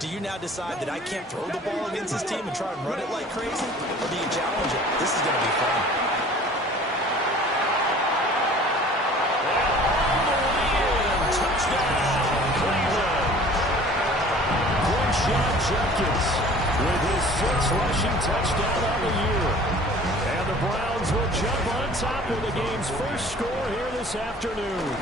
Do you now decide that I can't throw the ball against this team and try and run it like crazy? Or do you challenge it? This is going to be fun. And all the way in. Touchdown, Cleveland. Quinshon Judkins with his 6th rushing touchdown of the year. And the Browns will jump on top with the game's first score here this afternoon.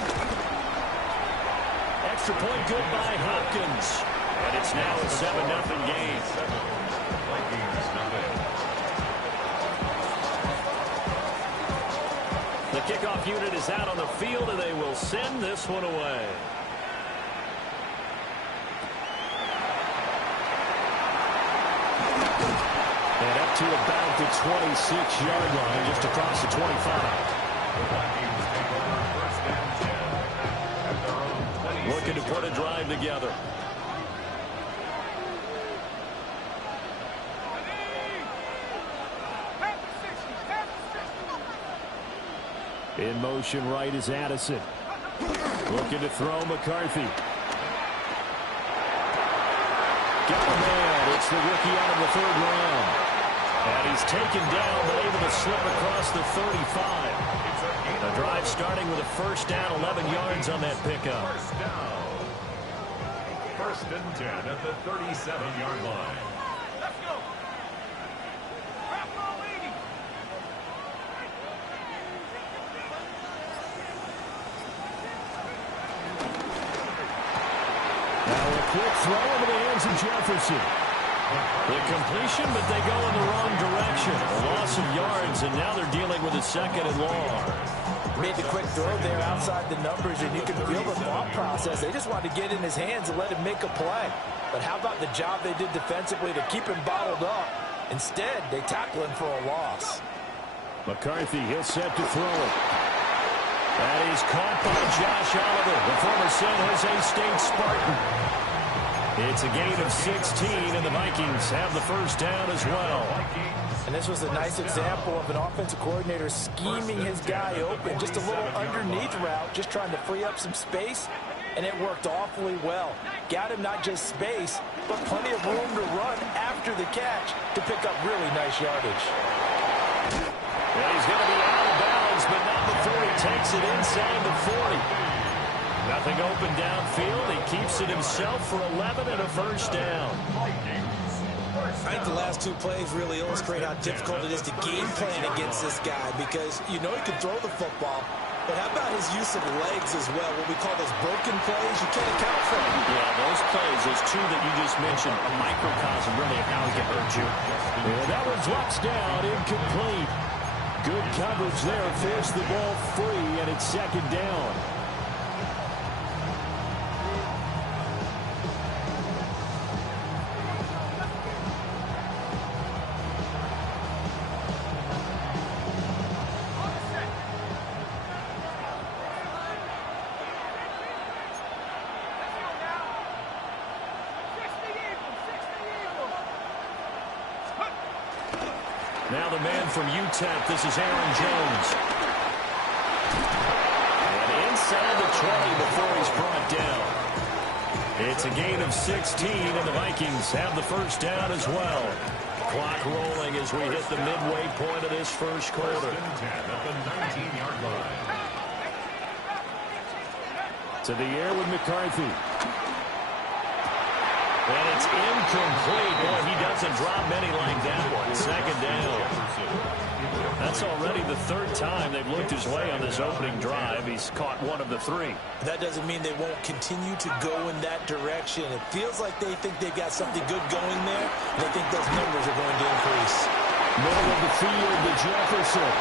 Extra point good by Hopkins. And it's now a 7-0 game. The kickoff unit is out on the field, and they will send this one away. And up to about the 26-yard line, just across the 25. Looking to put a drive together. In motion right is Addison. Looking to throw McCarthy. Got a man. It's the rookie out of the 3rd round. And he's taken down, but able to slip across the 35. The drive starting with a first down, 11 yards on that pickup. First down. 1st and 10 at the 37-yard line. Let's go. Quick throw into the hands of Jefferson. The completion, but they go in the wrong direction. A loss of yards, and now they're dealing with a 2nd and long. Made the quick throw there outside the numbers, and you can feel the thought process. They just wanted to get in his hands and let him make a play. But how about the job they did defensively to keep him bottled up? Instead, they tackle him for a loss. McCarthy, he'll set to throw it. That is caught by Josh Oliver, the former San Jose State Spartan. It's a gain of 16, and the Vikings have the first down as well. And this was a nice example of an offensive coordinator scheming his guy open. Just a little underneath route, just trying to free up some space, and it worked awfully well. Got him not just space, but plenty of room to run after the catch to pick up really nice yardage. Well, he's going to be out of bounds, but not before he takes it inside the 40. Nothing open downfield. He keeps it himself for 11 and a first down. I think the last 2 plays really illustrate how difficult it is to game plan against this guy, because you know he can throw the football, but how about his use of legs as well? What we call those broken plays, you can't account for them. Yeah, those plays, those 2 that you just mentioned, a microcosm really of how he can hurt you. Yeah, that one's watched down, incomplete. Good coverage there, forced the ball free, and it's 2nd down. Now the man from UTEP, this is Aaron Jones. And inside the 20 before he's brought down. It's a gain of 16, and the Vikings have the first down as well. Clock rolling as we hit the midway point of this first quarter. 1st and 10 at the 19-yard line. To the air with McCarthy. And it's incomplete. Boy, he doesn't drop many like that one. 2nd down. That's already the 3rd time they've looked his way on this opening drive. He's caught 1 of the 3. That doesn't mean they won't continue to go in that direction. It feels like they think they've got something good going there, and they think those numbers are going to increase. Middle of the field to Jefferson.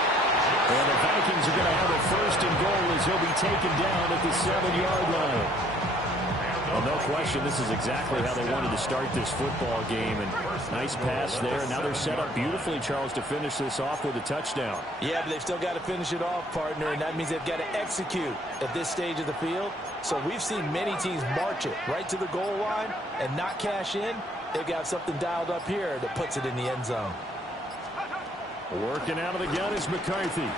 And the Vikings are going to have a 1st and goal as he'll be taken down at the 7-yard line. Well, no question, this is exactly how they wanted to start this football game. And nice pass there. And now they're set up beautifully, Charles, to finish this off with a touchdown. Yeah, but they've still got to finish it off, partner, and that means they've got to execute at this stage of the field. So we've seen many teams march it right to the goal line and not cash in. They've got something dialed up here that puts it in the end zone. Working out of the gun is McCarthy.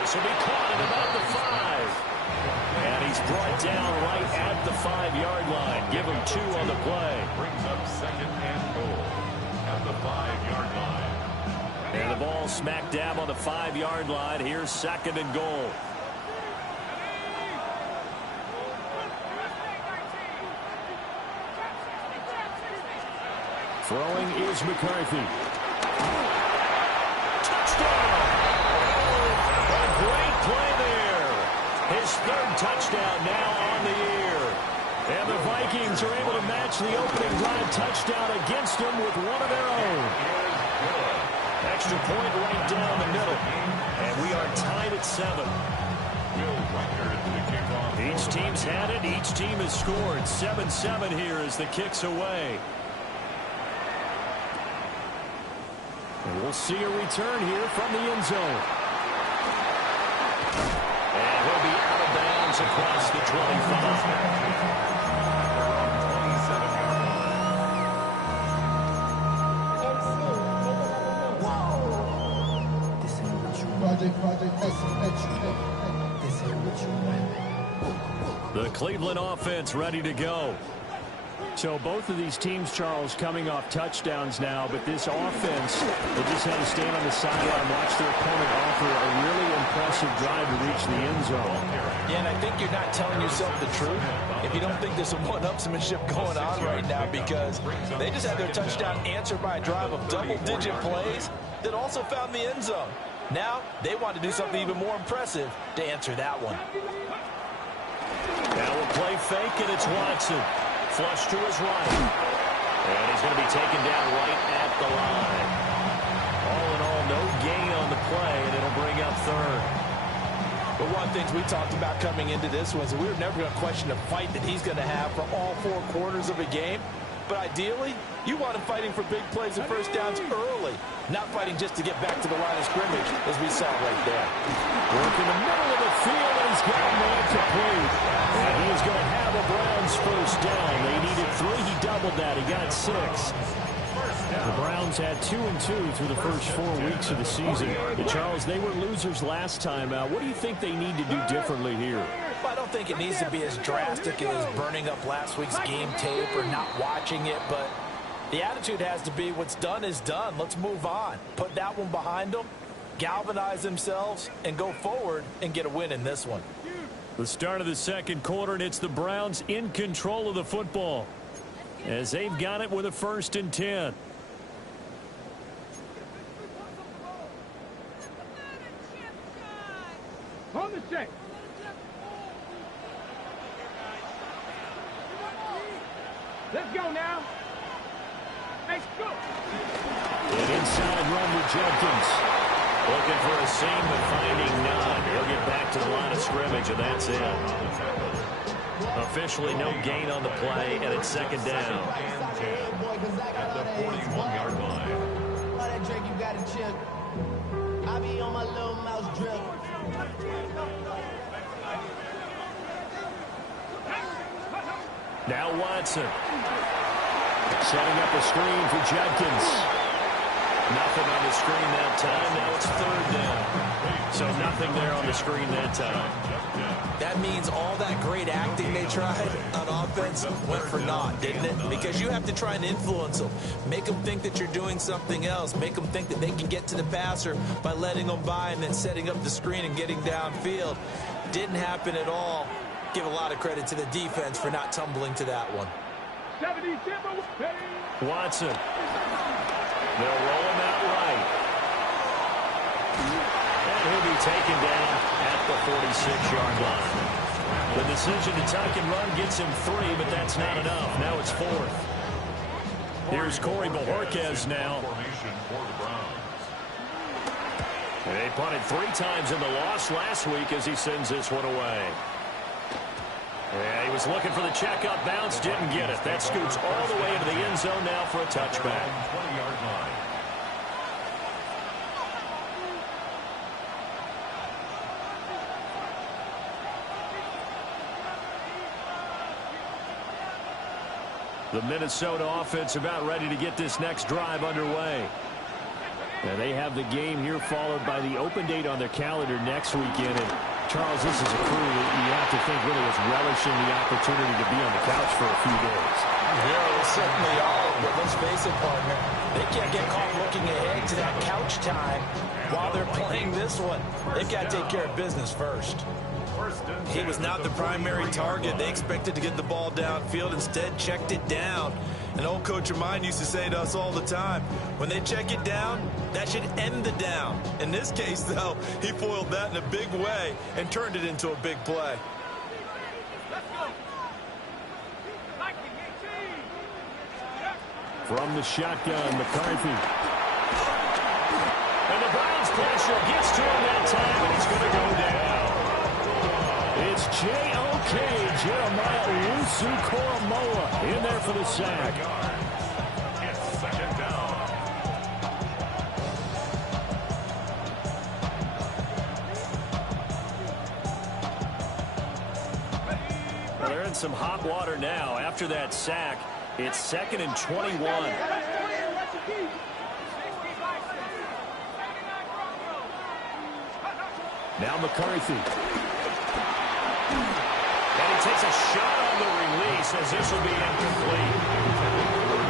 This will be caught at about the 5. And he's brought down right at the 5-yard line. Give him 2 on the play. Brings up 2nd and goal at the 5-yard line. And the ball smack dab on the 5-yard line. Here's 2nd and goal. Throwing is McCarthy. Touchdown! A great play there. His 3rd touchdown now on the year. And the Vikings are able to match the opening drive touchdown against them with one of their own. Extra point right down the middle. And we are tied at 7. Each team's had it. Each team has scored. 7-7 here as the kick's away. And we'll see a return here from the end zone. And he'll be out of bounds across the 25. The Cleveland offense ready to go. So both of these teams, Charles, coming off touchdowns now, but this offense will just have to stand on the sideline, watch their opponent offer a really impressive drive to reach the end zone. Yeah, and I think you're not telling yourself the truth if you don't think there's some one-upsmanship going on right now, because they just had their touchdown answered by a drive of double-digit plays that also found the end zone. Now they want to do something even more impressive to answer that one. Now we'll play fake, and it's Watson. Flush to his right. And he's going to be taken down right at the line. All in all, no gain on the play, and it'll bring up 3rd. But one of the things we talked about coming into this was that we were never going to question the fight that he's going to have for all 4 quarters of a game. But ideally, you want him fighting for big plays and first downs early, not fighting just to get back to the line of scrimmage, as we saw right there. Work in the middle of the field, and he's got a man complete. And he is going to have a Browns first down. They needed 3. He doubled that. He got 6. The Browns had 2-2 through the first 4 weeks of the season. But Charles, they were losers last time out. What do you think they need to do differently here? Well, I don't think it needs to be as drastic as burning up last week's game tape or not watching it, but the attitude has to be what's done is done. Let's move on. Put that one behind them, galvanize themselves, and go forward and get a win in this one. The start of the 2nd quarter, and it's the Browns in control of the football as they've got it with a 1st and 10. On the check. Let's go now. Let's go. An inside run with Jenkins. Looking for a seam, but finding none. He'll get back to the line of scrimmage, and that's it. Officially no gain on the play, and it's 2nd down. At the 41-yard line. I be on my little mouse drill. Now Watson. Setting up a screen for Jenkins. Nothing on the screen that time. Now it's 3rd down. So nothing there on the screen that time. That means all that great acting they tried on offense went for naught, didn't it? Because you have to try and influence them. Make them think that you're doing something else. Make them think that they can get to the passer by letting them by and then setting up the screen and getting downfield. Didn't happen at all. Give a lot of credit to the defense for not tumbling to that one. Watson. They'll roll him out right. And he'll be taken down at the 46-yard line. The decision to tuck and run gets him 3, but that's not enough. Now it's 4th. Here's Corey Bojorquez now. They punted 3 times in the loss last week as he sends this one away. Yeah, he was looking for the checkup bounce, didn't get it. That scoots all the way into the end zone now for a touchback. 20-yard line. The Minnesota offense about ready to get this next drive underway. And they have the game here followed by the open date on their calendar next weekend. And Charles, this is a crew that you have to think really is relishing the opportunity to be on the couch for a few days. Yeah, they certainly are, but let's face it, partner. They can't get caught looking ahead to that couch time while they're playing this one. They've got to take care of business first. He was not the primary target. They expected to get the ball downfield, instead checked it down. An old coach of mine used to say to us all the time, when they check it down, that should end the down. In this case, though, he foiled that in a big way and turned it into a big play. From the shotgun, McCarthy. And the Browns pressure gets to him that time, and he's going to go down. It's J.O.K. Jeremiah Owusu-Koramoah in there for the sack. It's second down. Well, they're in some hot water now. After that sack, it's 2nd and 21. Now McCarthy. And he takes a shot on the release as this will be incomplete.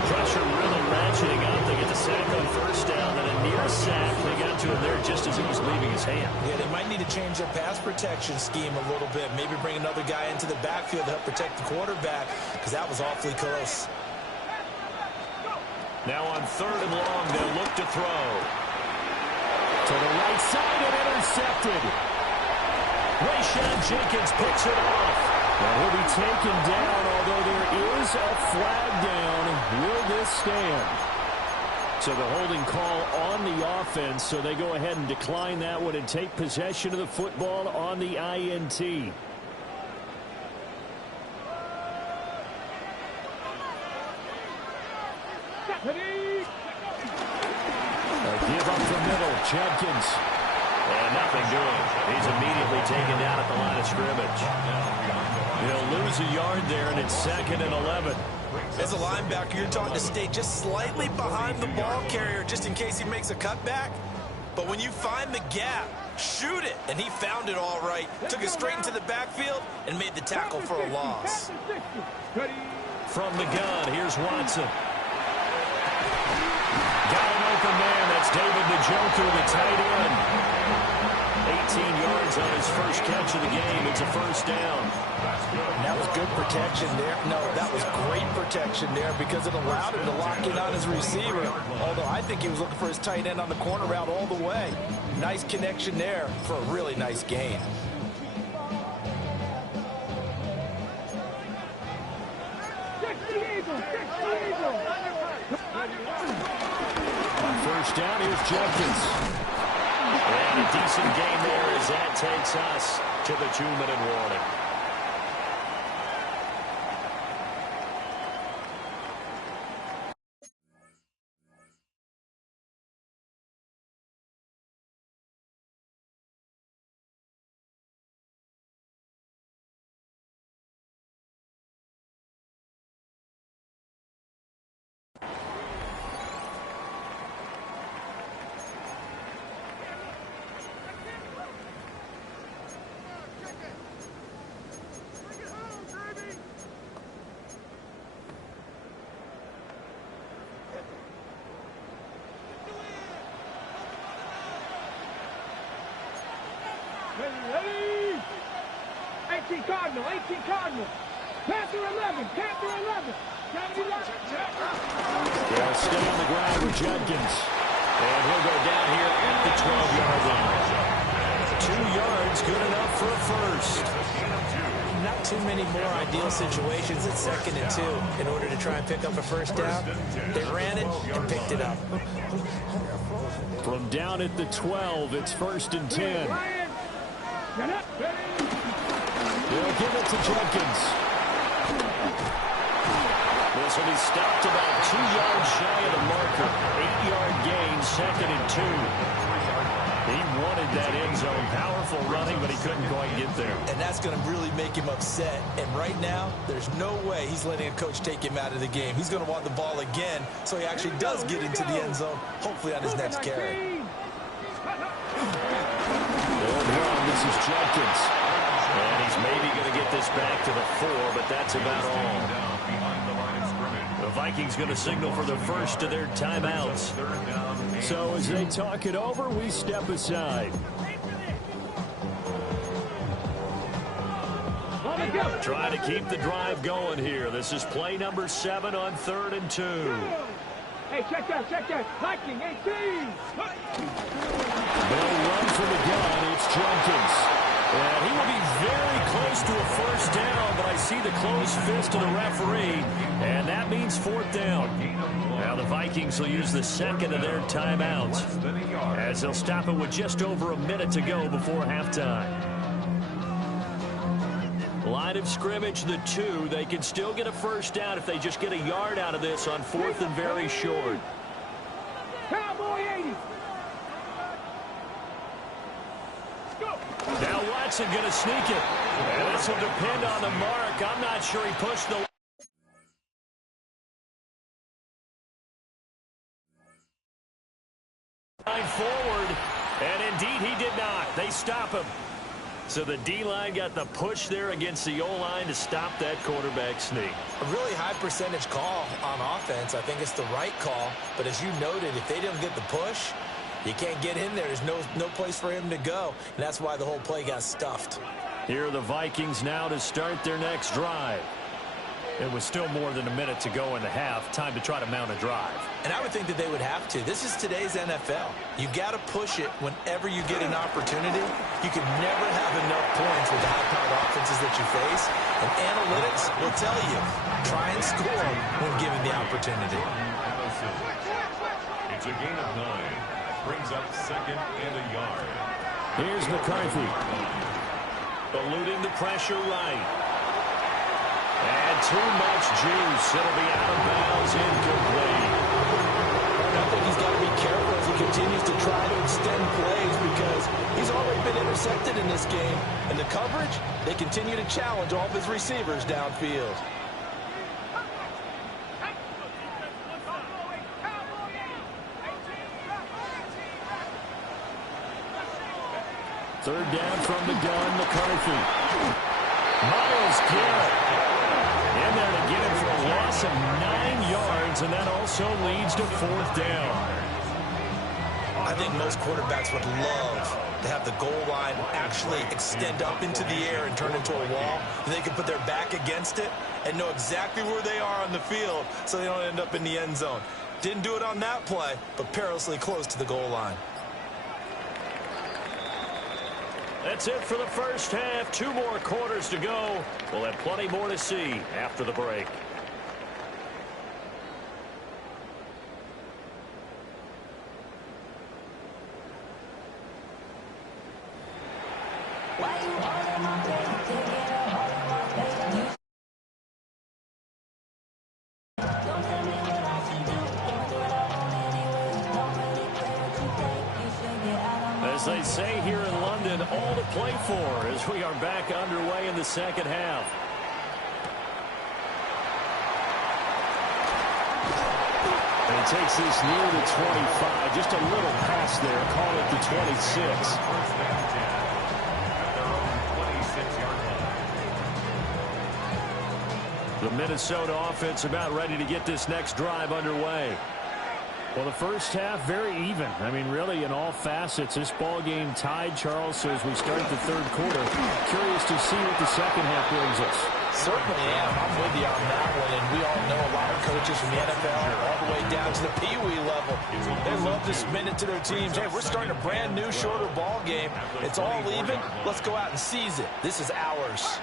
Pressure really ratcheting up. They get the sack on first down, and a near sack. They got to him there just as it was leaving his hand. Yeah, they might need to change their pass protection scheme a little bit. Maybe bring another guy into the backfield to help protect the quarterback, because that was awfully close. Now on 3rd and long, they'll look to throw. To the right side and intercepted. Rayshawn Jenkins picks it off. Well, he'll be taken down, although there is a flag down. Will this stand? So the holding call on the offense, so they go ahead and decline that one and take possession of the football on the INT. Give up the middle, Jenkins. And nothing doing. He's immediately taken down at the line of scrimmage. He'll lose a yard there, and it's 2nd and 11. As a linebacker, you're taught to stay just slightly behind the ball carrier just in case he makes a cutback. But when you find the gap, shoot it. And he found it all right. Took it straight into the backfield and made the tackle for a loss. From the gun, here's Watson. Got an open man. That's David Njoku, the tight end. 18 yards on his first catch of the game. It's a first down. And that was good protection there. No, that was great protection there because it allowed him to lock in on his receiver. Although I think he was looking for his tight end on the corner route all the way. Nice connection there for a really nice gain. On first down, here's Jenkins. And a decent gain there as that takes us to the 2-minute warning. Ready? 18 Cardinal, 18 Cardinal. Panther 11, Panther 11. They'll stay on the ground with Jenkins. And he'll go down here at the 12-yard line. 2 yards, good enough for a first. Not too many more ideal situations at 2nd and 2 in order to try and pick up a first down. They ran it and picked it up. From down at the 12, it's 1st and 10. They'll give it to Jenkins. This will be stopped about 2 yards shy of the marker. 8-yard gain, 2nd and 2. He wanted that end zone. Powerful running, but he couldn't quite get there. And that's going to really make him upset. And right now, there's no way he's letting a coach take him out of the game. He's going to want the ball again, so he actually does get into the end zone, hopefully on his next carry. They'll run. This is Jenkins. And he's maybe going to get this back to the 4, but that's about all. The Vikings going to signal for the first of their timeouts. So as they talk it over, we step aside. Trying to keep the drive going here. This is play number 7 on 3rd and 2. Hey, check that. Viking, 18. They'll run for the gun. It's Jenkins. And he will be very close to a first down, but I see the closed fist of the referee, and that means 4th down. Now the Vikings will use the second of their timeouts as they'll stop it with just over a minute to go before halftime. Line of scrimmage, the 2. They can still get a first down if they just get a yard out of this on 4th and very short. Cowboy 80. Now Watson going to sneak it. And this will depend on the mark. I'm not sure he pushed the line forward. And indeed he did not. They stop him. So the D-line got the push there against the O-line to stop that quarterback sneak. A really high percentage call on offense. I think it's the right call. But as you noted, if they didn't get the push, you can't get in there. There's no place for him to go. And that's why the whole play got stuffed. Here are the Vikings now to start their next drive. It was still more than a minute to go in the half. Time to try to mount a drive. And I would think that they would have to. This is today's NFL. You got to push it whenever you get an opportunity. You can never have enough points with the high-powered offenses that you face. And analytics will tell you, try and score when given the opportunity. It's a gain of 9. Brings up 2nd and a yard. Here's McCarthy. Eluding the pressure right. And too much juice. It'll be out of bounds, incomplete. I think he's got to be careful as he continues to try to extend plays because he's already been intercepted in this game. And the coverage, they continue to challenge all of his receivers downfield. Third down from the gun, McCarthy. Miles Garrett in there to get him for a loss of 9 yards, and that also leads to 4th down. I think most quarterbacks would love to have the goal line actually extend up into the air and turn into a wall. They can put their back against it and know exactly where they are on the field so they don't end up in the end zone. Didn't do it on that play, but perilously close to the goal line. That's it for the first half. 2 more quarters to go. We'll have plenty more to see after the break. As they say here in London, all to play for as we are back underway in the second half. And he takes this near the 25, just a little pass there, call it the 26. The Minnesota offense about ready to get this next drive underway. Well, the first half, very even. I mean, really, in all facets, this ball game tied, Charles. So as we start the third quarter, curious to see what the second half brings us. Certainly am. I'm with you on that one. And we all know a lot of coaches from the NFL all the way down to the Pee-wee level. They love to spin it to their teams. Hey, we're starting a brand new, shorter ball game. It's all even. Let's go out and seize it. This is ours.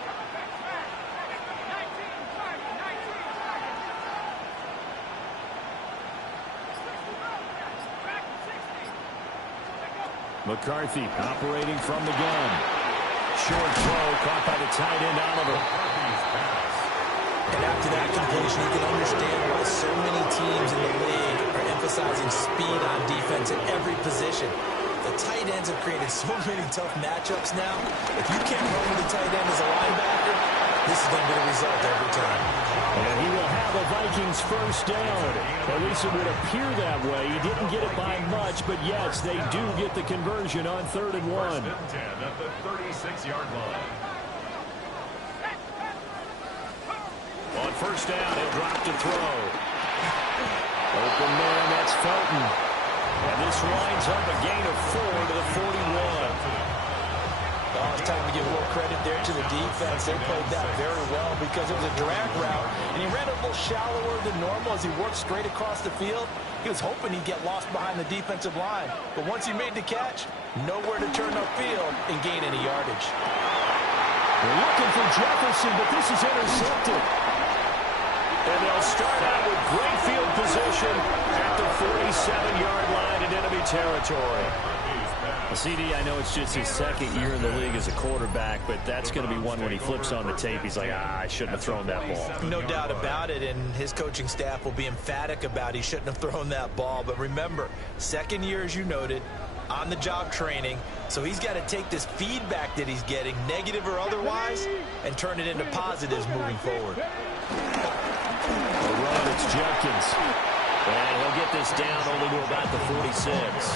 McCarthy operating from the gun. Short throw caught by the tight end Oliver. And after that completion, you can understand why so many teams in the league are emphasizing speed on defense at every position. The tight ends have created so many tough matchups now. If you can't run with the tight end as a linebacker, This is going to be the result every time. And he will have a Vikings first down. At least it would appear that way. He didn't get it by much, but yes, they do get the conversion on 3rd and 1. 1st and 10 at the 36-yard line. On first down, he'll drop to throw. Open man, that's Felton. And this winds up a gain of 4 to the 41. Oh, it's time to give a little credit there to the defense. They played that very well because it was a drag route, and he ran a little shallower than normal as he worked straight across the field. He was hoping he'd get lost behind the defensive line, but once he made the catch, nowhere to turn upfield and gain any yardage. They're looking for Jefferson, but this is intercepted. And they'll start out with great field position at the 47-yard line in enemy territory. CD, I know it's just his second year in the league as a quarterback, but that's going to be one when he flips on the tape. He's like, I shouldn't have thrown that ball. No doubt about it, and his coaching staff will be emphatic about he shouldn't have thrown that ball. But remember, second year, as you noted, on-the-job training, so he's got to take this feedback that he's getting, negative or otherwise, and turn it into positives moving forward. The run, it's Jenkins. And he'll get this down only to about the 46.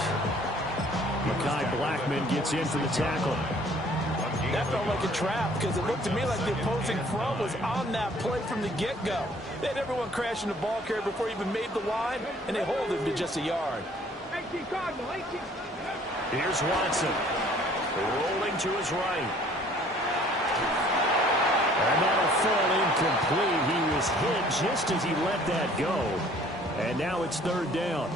Mekhi Blackman gets in for the tackle. That felt like a trap because it looked to me like the opposing front was on that play from the get-go. They had everyone crashing the ball carrier before he even made the line, and they hold him to just a yard. Here's Watson. Rolling to his right. And that'll fall incomplete. He was hit just as he let that go. And now it's 3rd down.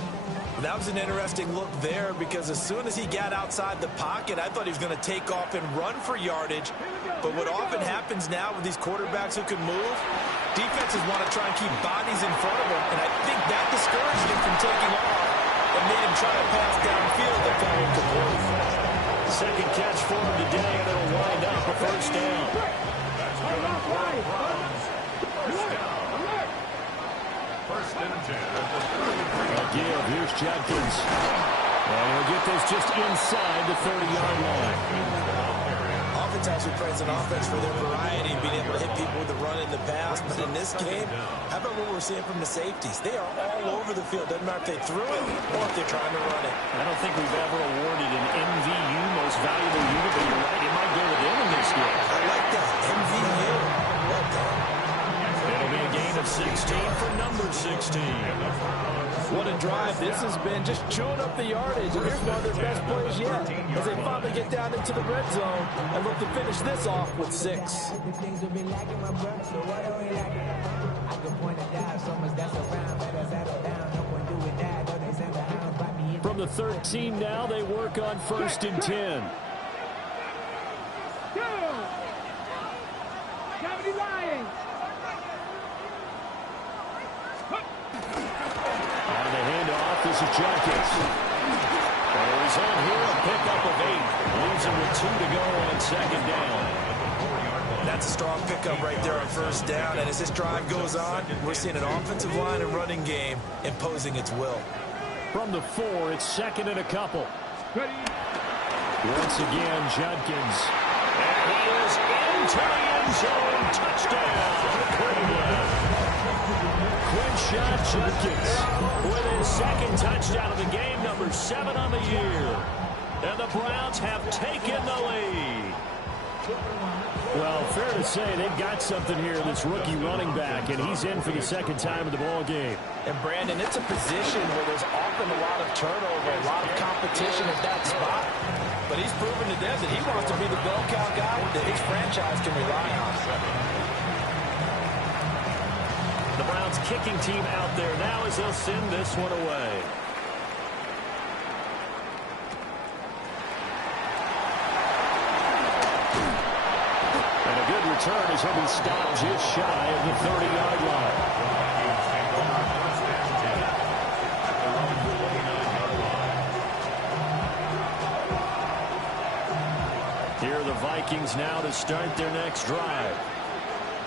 That was an interesting look there because as soon as he got outside the pocket, I thought he was going to take off and run for yardage. But what often happens now with these quarterbacks who can move, defenses want to try and keep bodies in front of him. And I think that discouraged him from taking off and made him try to pass downfield that fell incomplete. Second catch for him today, and it'll wind up a first down. First and 10 at the 33. Give, here's Jenkins. And he'll get this just inside the 30-yard line. Oftentimes we praise an offense for their variety, being able to hit people with the run in the pass. But in this game, how about what we're seeing from the safeties? They are all over the field. Doesn't matter if they threw it or if they're trying to run it. I don't think we've ever awarded an MVU, most valuable unit, but you're right, it might go to them in this game. I like that. MVU. Well done. It'll be a gain of 16 for number 16. What a drive this has been, just chewing up the yardage. And here's one of their best plays yet as they finally get down into the red zone and look to finish this off with 6. From the 13 now, they work on 1st and 10. This is Jenkins. And he's on here, a pickup of 8. Leaves him with 2 to go on 2nd down. That's a strong pickup right there on 1st down. And as this drive goes on, we're seeing an offensive line and running game imposing its will. From the 4, it's 2nd and a couple. Once again, Jenkins. And he is into the end zone. Touchdown, Cleveland. Quinshon Judkins with his 2nd touchdown of the game, number 7 on the year. And the Browns have taken the lead. Well, fair to say they've got something here, this rookie running back, and he's in for the 2nd time of the ball game. And Brandon, it's a position where there's often a lot of turnover, a lot of competition at that spot. But he's proven to them that he wants to be the bell cow guy that his franchise can rely on. The Browns kicking team out there now as they'll send this one away. And a good return as he'll be stopped just shy of the 30-yard line. Here are the Vikings now to start their next drive.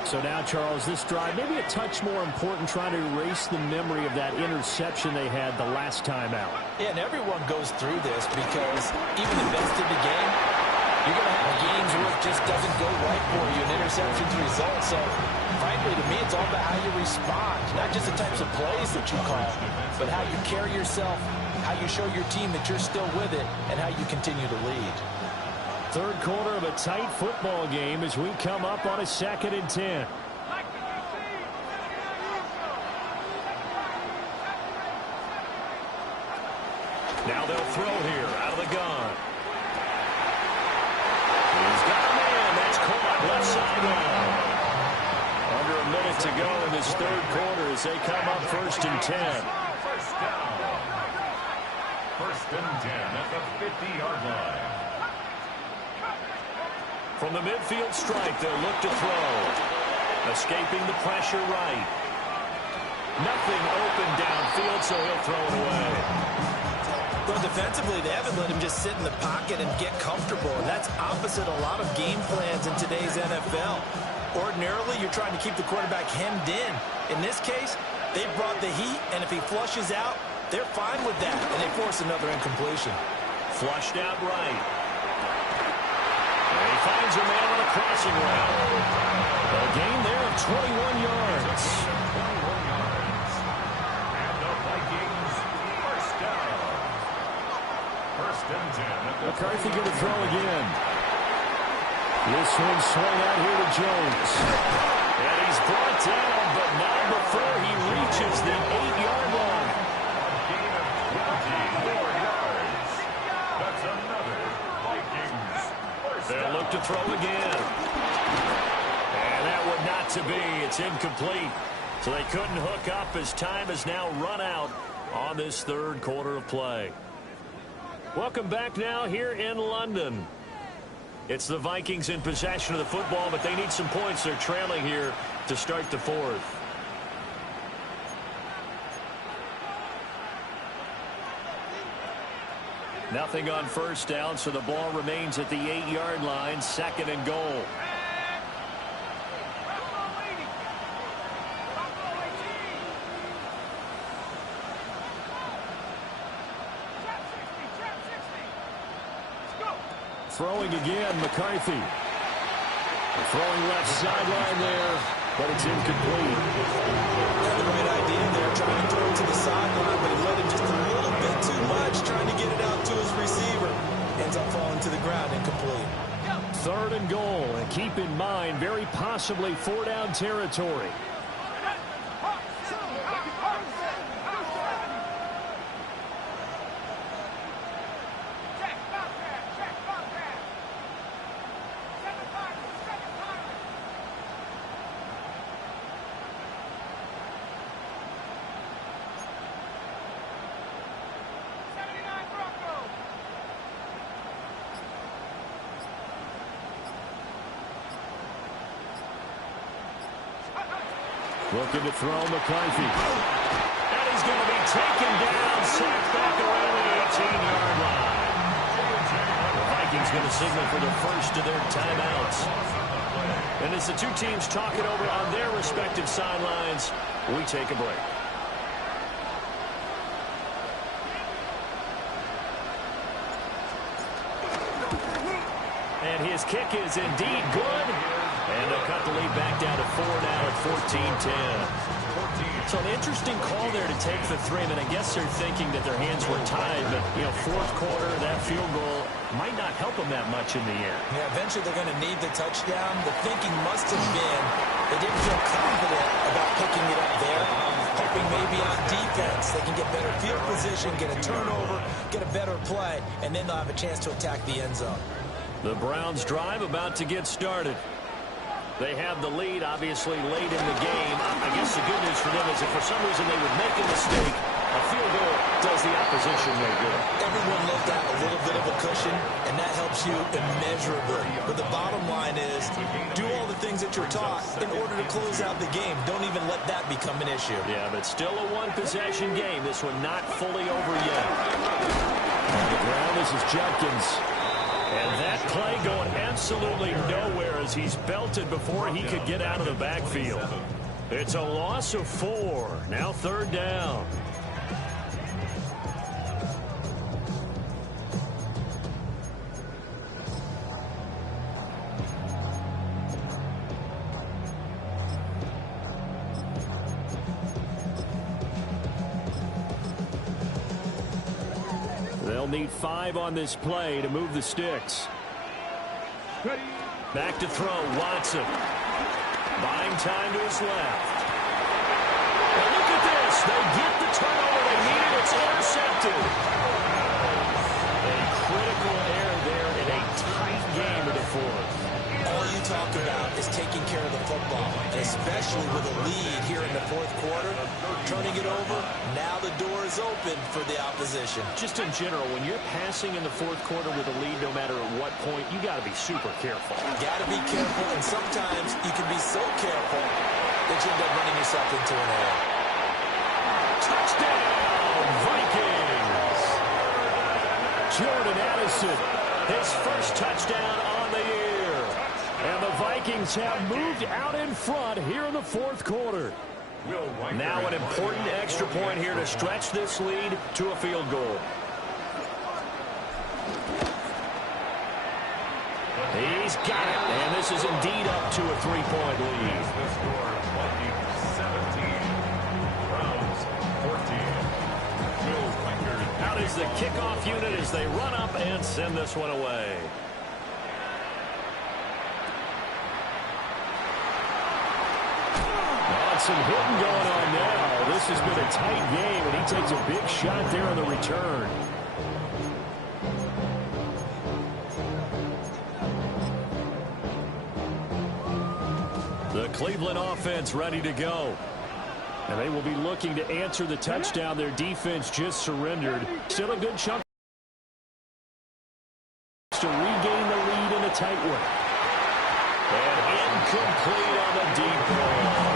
So now, Charles, this drive maybe a touch more important, trying to erase the memory of that interception they had the last time out. Yeah, and everyone goes through this because even the best in the game, You're going to have games where it just doesn't go right for you, and interceptions result. So, frankly, to me, it's all about how you respond. Not just the types of plays that you call, but how you carry yourself, how you show your team that you're still with it, and how you continue to lead. Third quarter of a tight football game as we come up on a 2nd and 10. Now they'll throw here out of the gun. He's got a man. That's caught left sideline. Under a minute to go in this third quarter as they come up 1st and 10. First down. 1st and 10 at the 50-yard line. From the midfield stripe, they'll look to throw. Escaping the pressure right. Nothing open downfield, so he'll throw it away. Well, defensively, they haven't let him just sit in the pocket and get comfortable, and that's opposite a lot of game plans in today's NFL. Ordinarily, you're trying to keep the quarterback hemmed in. In this case, they brought the heat, and if he flushes out, they're fine with that, and they force another incompletion. Flushed out right. And he finds a man on a crossing route. A gain there of 21 yards. 21 yards. And the Vikings, first down. 1st and 10. McCarthy going to throw again. This one swung out here to Jones. And he's brought down, but not before he reaches the 8-yard line. A gain of 24 yards. That's another Vikings first down. They'll look to throw again. And that would not to be. It's incomplete. So they couldn't hook up as time has now run out on this third quarter of play. Welcome back now here in London. It's the Vikings in possession of the football, but they need some points. They're trailing here to start the fourth. Nothing on first down, so the ball remains at the 8-yard line, 2nd and goal. Throwing again, McCarthy. Throwing left sideline there, but it's incomplete. Had the right idea there, trying to throw it to the sideline, but he let it just a little bit too much, trying to get it out to his receiver. Ends up falling to the ground, incomplete. 3rd and goal, and keep in mind, very possibly 4-down territory. Looking to throw McCarthy. And he's going to be taken down, sacked back around the 18-yard line. The Vikings going to signal for the first of their timeouts. And as the two teams talk it over on their respective sidelines, we take a break. And his kick is indeed good. And they'll cut the lead back down to 4 now at 14-10. So an interesting call there to take the 3. I mean, I guess they're thinking that their hands were tied, but, you know, fourth quarter, that field goal might not help them that much in the end. Yeah, eventually they're going to need the touchdown. The thinking must have been they didn't feel confident about picking it up there, hoping maybe on defense they can get better field position, get a turnover, get a better play, and then they'll have a chance to attack the end zone. The Browns drive about to get started. They have the lead, obviously, late in the game. I guess the good news for them is if for some reason they would make a mistake, a field goal does the opposition no good. Everyone loves to have a little bit of a cushion, and that helps you immeasurably. But the bottom line is do all the things that you're taught in order to close out the game. Don't even let that become an issue. Yeah, but still a one-possession game. This one not fully over yet. On the ground, this is Judkins. And that play going absolutely nowhere as he's belted before he could get out of the backfield. It's a loss of 4. Now 3rd down. They'll need 5 on this play to move the sticks. Back to throw, Watson. Buying time to his left. And look at this. They get the turnover they needed. It's intercepted. A critical error there in a tight game in the fourth. All you talk about is taking care of the football, and especially with a lead here in the fourth quarter. Turning it over, now the door is open for the opposition. Just in general, when you're passing in the fourth quarter with a lead, no matter at what point, you got to be super careful. Got to be careful, and sometimes you can be so careful that you end up running yourself into an error. Touchdown, Vikings! Jordan Addison, his first touchdown on the year. And the Vikings have moved out in front here in the fourth quarter. Now an important extra point here to stretch this lead to a field goal. He's got it, and this is indeed up to a 3-point lead. The score 17. Browns 14. Out is the kickoff unit as they run up and send this one away. Some hitting going on now. This has been a tight game, and he takes a big shot there on the return. The Cleveland offense ready to go. And they will be looking to answer the touchdown their defense just surrendered. Still a good chunk to regain the lead in a tight one. And incomplete on the deep ball.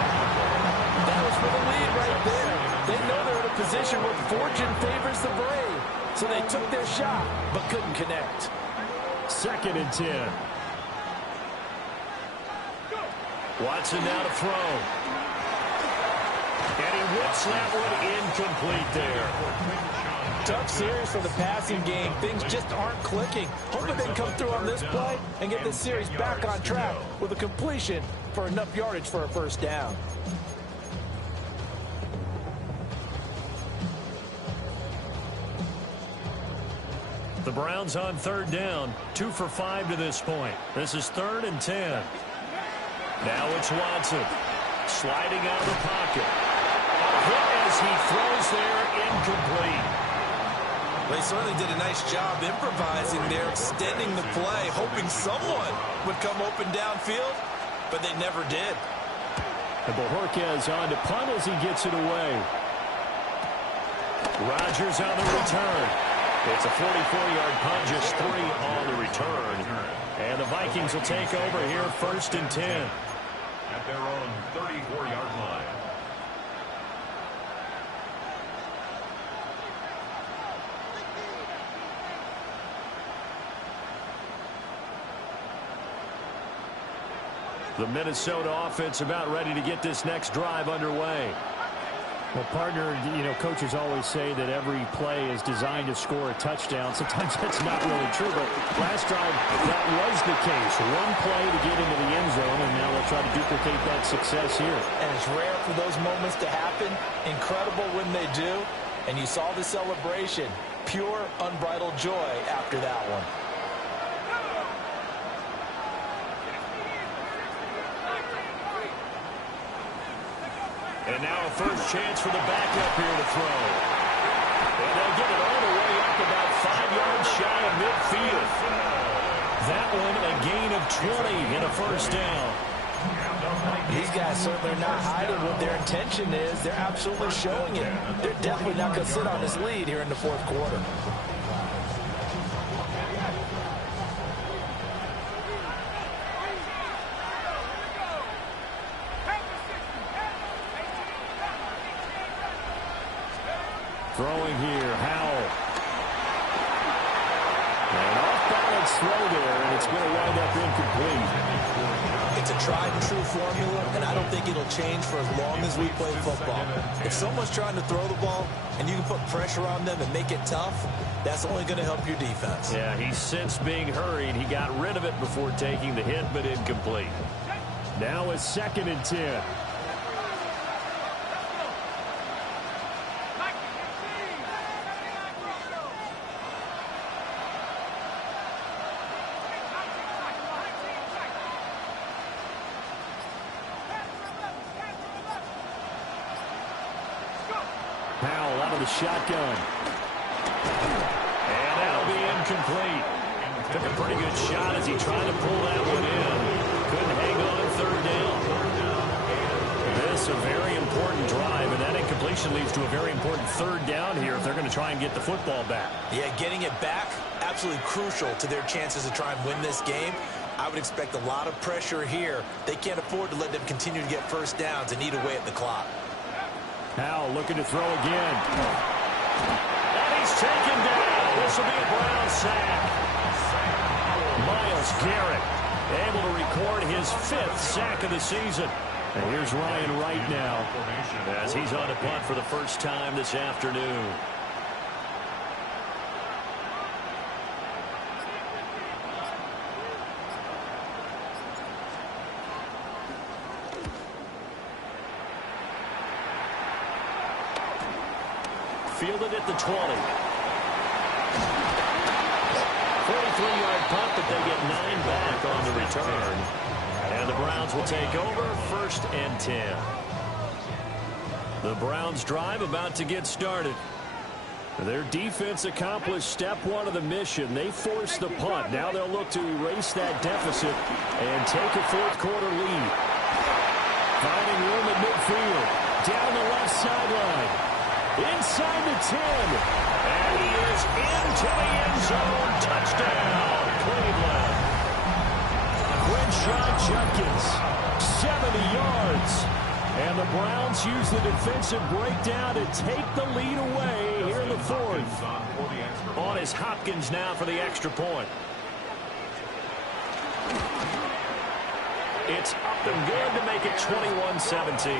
That was for the lead right there. They know they're in a position where fortune favors the brave. So they took their shot, but couldn't connect. 2nd and 10. Watson now to throw. And he whips that one incomplete there. Tough series for the passing game. Things just aren't clicking. Hoping they can come through on this play and get this series back on track with a completion for enough yardage for a first down. The Browns on 3rd down. 2 for 5 to this point. This is 3rd and 10. Now it's Watson. Sliding out of the pocket. Hit as he throws there, incomplete. They certainly did a nice job improvising there, extending the play, hoping someone would come open downfield, but they never did. And Bojorquez on to punt as he gets it away. Rodgers on the return. It's a 44-yard punt, just 3 on the return. And the Vikings will take over here, 1st and 10. At their own 34-yard line. The Minnesota offense about ready to get this next drive underway. Well, partner, coaches always say that every play is designed to score a touchdown. Sometimes that's not really true, but last drive, that was the case. One play to get into the end zone, and now they'll try to duplicate that success here. And it's rare for those moments to happen. Incredible when they do. And you saw the celebration. Pure, unbridled joy after that one. And now a first chance for the backup here to throw. And they'll get it all the way up about 5 yards shy of midfield. That one a gain of 20 and a first down. These guys certainly are not hiding what their intention is. They're absolutely showing it. They're definitely not going to sit on this lead here in the fourth quarter. Throwing here, Howell. And off-balance throw there, and it's going to wind up incomplete. It's a tried-and-true formula, and I don't think it'll change for as long as we play football. If someone's trying to throw the ball and you can put pressure on them and make it tough, that's only going to help your defense. Yeah, he's since being hurried. He got rid of it before taking the hit, but incomplete. Now it's 2nd and 10. out of the shotgun. And that'll be incomplete. Took a pretty good shot as he tried to pull that one in. Couldn't hang on third down. This a very important drive, and that incompletion leads to a very important third down here if they're going to try and get the football back. Yeah, getting it back, absolutely crucial to their chances to try and win this game. I would expect a lot of pressure here. They can't afford to let them continue to get first downs and eat away at the clock. Howell looking to throw again. And he's taken down. This will be a Brown sack. Myles Garrett able to record his 5th sack of the season. And here's Ryan Wright now as he's on a punt for the first time this afternoon. Fielded at the 20. 43-yard punt, but they get 9 back on the return. And the Browns will take over 1st and 10. The Browns drive about to get started. Their defense accomplished step 1 of the mission. They forced the punt. Now they'll look to erase that deficit and take a 4th quarter lead. Finding room at midfield. Down the left sideline. Inside the 10. And he is into the end zone. Touchdown, Cleveland. Quinshon Judkins, 70 yards. And the Browns use the defensive breakdown to take the lead away here in the 4th. On is Hopkins now for the extra point. It's up and good to make it 21-17.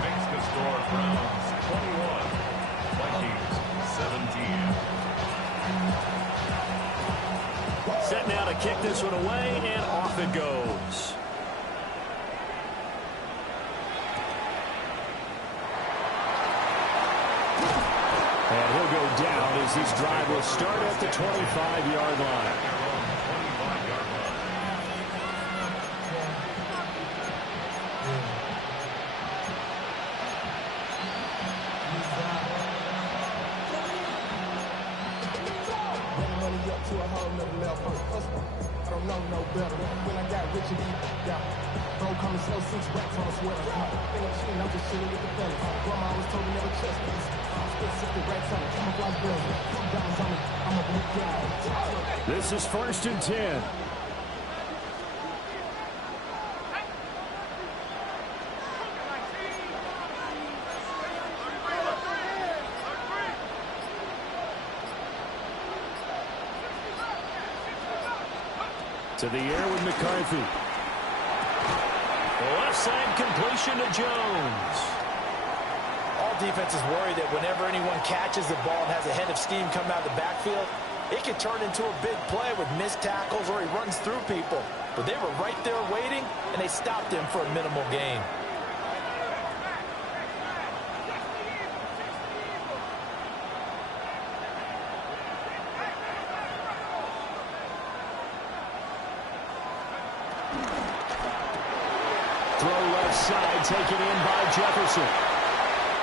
Makes the score Browns 21, Vikings 17. Set now to kick this one away, and off it goes. And he'll go down as this drive will start at the 25-yard line. This is 1st and 10. To the air with McCarthy. Left side completion to Jones. All defenses worry that whenever anyone catches the ball and has a head of steam come out of the backfield, it can turn into a big play with missed tackles or he runs through people. But they were right there waiting, and they stopped him for a minimal gain. Throw left side, taken in by Jefferson.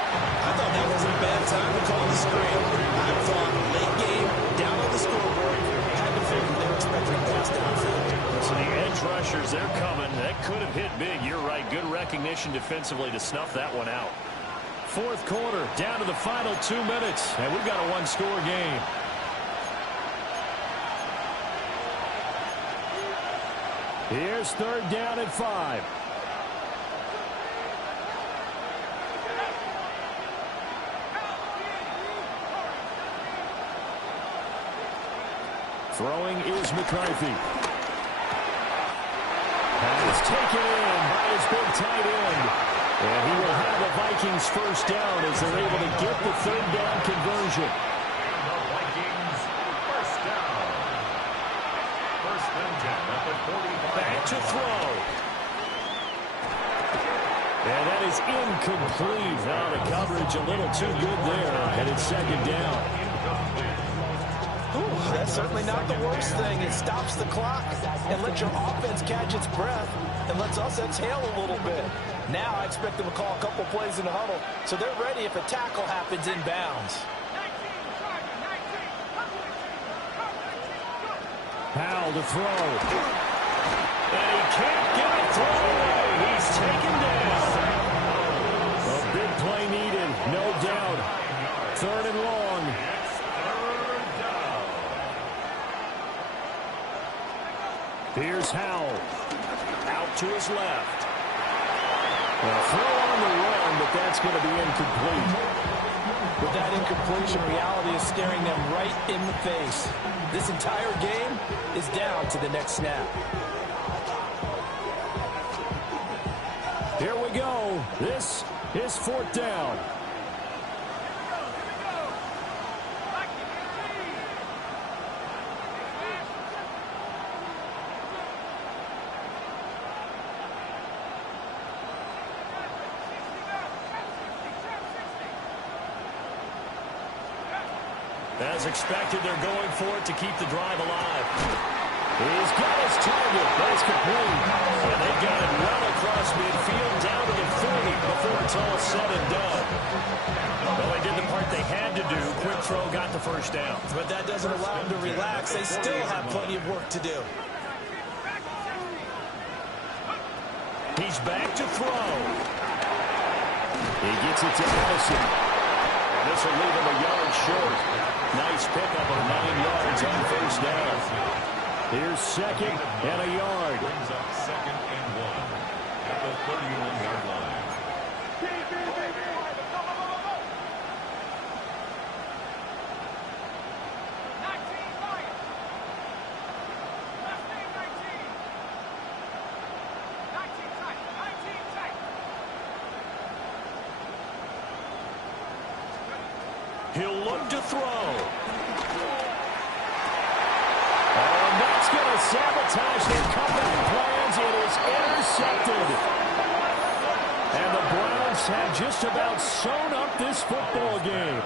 I thought that was a bad time to call the screen. I thought late game, down on the scoreboard, had to figure they were expecting a pass downfield. So the edge rushers, they're coming. That could have hit big. You're right. Good recognition defensively to snuff that one out. 4th quarter, down to the final 2 minutes, and we've got a 1-score game. Here's 3rd down and 5. Throwing is McCarthy. Pass taken in by his big tight end. And he will have the Vikings first down as they're able to get the 3rd down conversion. And the Vikings first down. 1st and 10 at the 45. Back to throw. And that is incomplete. Now the coverage a little too good there. And it's 2nd down. That's certainly not the worst thing. It stops the clock and lets your offense catch its breath and lets us exhale a little bit. Now I expect them to call a couple plays in the huddle, so they're ready if a tackle happens inbounds. Powell to throw. And he can't get it thrown away. He's taken down. A big play needed, no doubt. 3rd and long. Here's Howell. Out to his left. A throw on the run, but that's going to be incomplete. With that incompletion, reality is staring them right in the face. This entire game is down to the next snap. Here we go. This is 4th down. As expected, they're going for it to keep the drive alive. He's got his target. That's complete. And they got it well across midfield down to the 40 before it's all said and done. Well, they did the part they had to do. Quick throw got the first down. But that doesn't allow them to relax. They still have plenty of work to do. He's back to throw. He gets it to Allison. And this will leave him a yard short. Nice pickup of 9 yards on first down. Here's 2nd and a yard. Brings up 2nd and 1 at the 31-yard line. He'll look to throw. And that's going to sabotage their comeback plans. It is intercepted. And the Browns have just about sewn up this football game.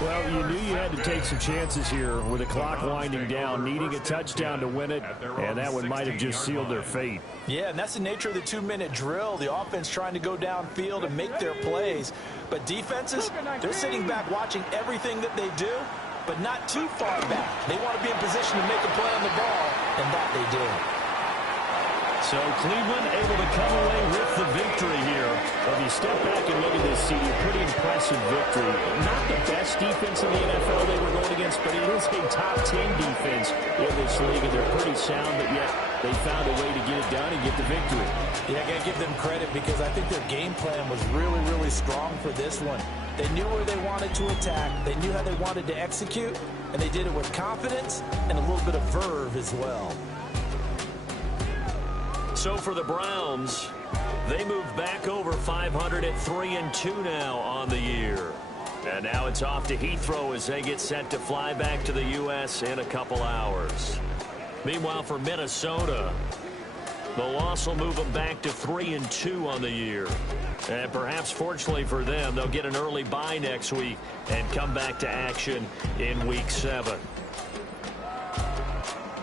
Well, you knew you had to take some chances here with the clock winding down, needing a touchdown to win it, and that one might have just sealed their fate. Yeah, and that's the nature of the 2-minute drill. The offense trying to go downfield and make their plays. But defenses, they're sitting back watching everything that they do, but not too far back. They want to be in position to make a play on the ball, and that they did. So Cleveland able to come away with the victory here. Well, if you step back and look at this, CD, pretty impressive victory. Not the best defense in the NFL they were going against, but it is a top 10 defense in this league, and they're pretty sound, but yet they found a way to get it done and get the victory. Yeah, I got to give them credit because I think their game plan was really, really strong for this one. They knew where they wanted to attack. They knew how they wanted to execute, and they did it with confidence and a little bit of verve as well. So for the Browns, they move back over 500 at 3-2 now on the year. And now it's off to Heathrow as they get set to fly back to the U.S. in a couple hours. Meanwhile, for Minnesota, the loss will move them back to 3-2 on the year. And perhaps fortunately for them, they'll get an early bye next week and come back to action in Week 7.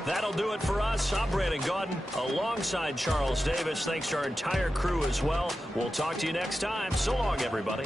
That'll do it for us. I'm Brandon Gaudin alongside Charles Davis. Thanks to our entire crew as well. We'll talk to you next time. So long, everybody.